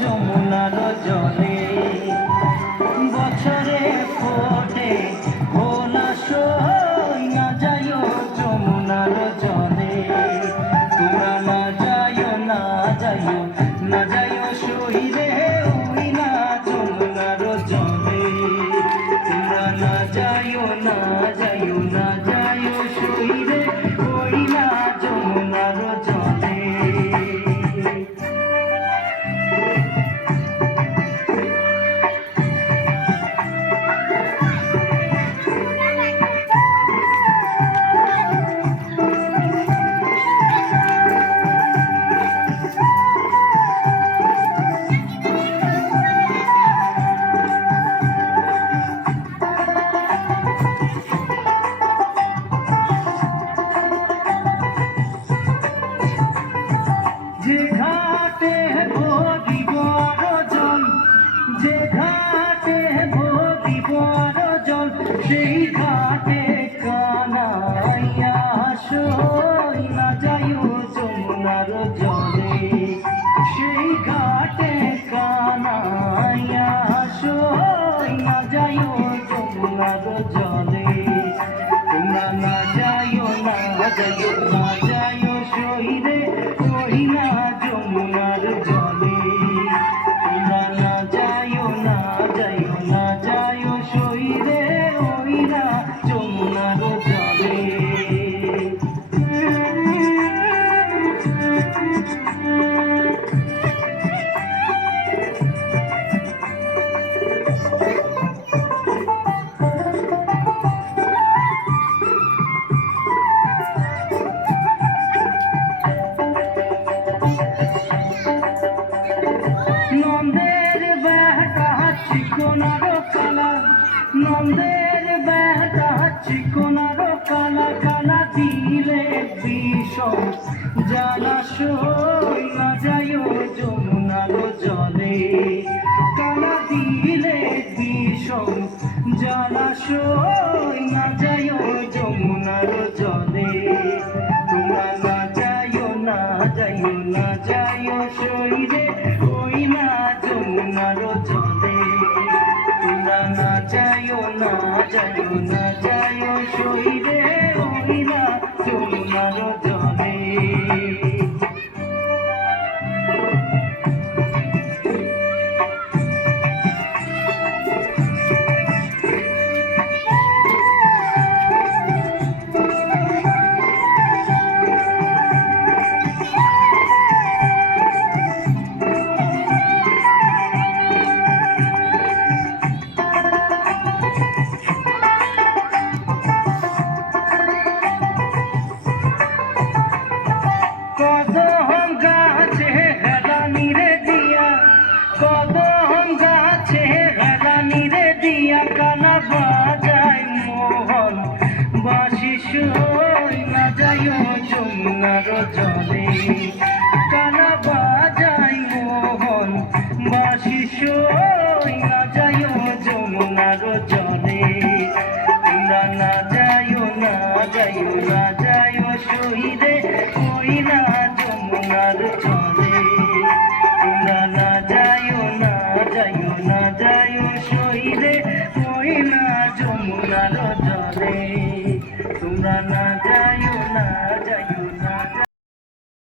যমুনার জলে বছরে ফোটে ভোলা সই না যাইও যমুনার জলে তোমরা না যাইও না যাইও না যাইও সই রে ওই না যমুনার জলে তোমরা না যাইও না যাইও না যাইও সই রে ওই না যমুনার জলে যে ঘাটে ভরিব জল যে ঘাটে ভরিব জল সেই ঘাটে কানাইয়া সই না যাইও যমুনার জলে সেই ঘাটে কানাইয়া সই না যাইও যমুনার জলে তোমরা না যাইও না যাইও না যাইও সই রে ওই না যমুনার জলে তোমরা না যাইও না যাইও না যাইও সই রে ওই না যমুনার জলে নন্দের বেটা চিকনার কালা নন্দের বেটা চিকনার কালা কালা দিলে বিষম জ্বালা সই না যাইও যমুনার জলে কালা দিলে বিষম জ্বালা সই না যাইও যমুনার জলে তোমরা না যাইও না যাইও না যাইও সই রে ওই না যমুনার জলে তোমরা না যাইও না যাইও না যাইও সই রে ওই না যমুনার জলে কদম গাছে হেলানি রে দিয়া কদম গাছে হেলানি রে দিয়া কানা বাজায় মোহন বাঁশি সই না যাইও যমুনার জলে কানা বাজায় মোহন বাঁশি সই না যাইও যমুনার জলে তোমরা না যাইও না যাইও না যাইও সই রে ওই না যমুনার জলে তোমরা না যাইও না যাইও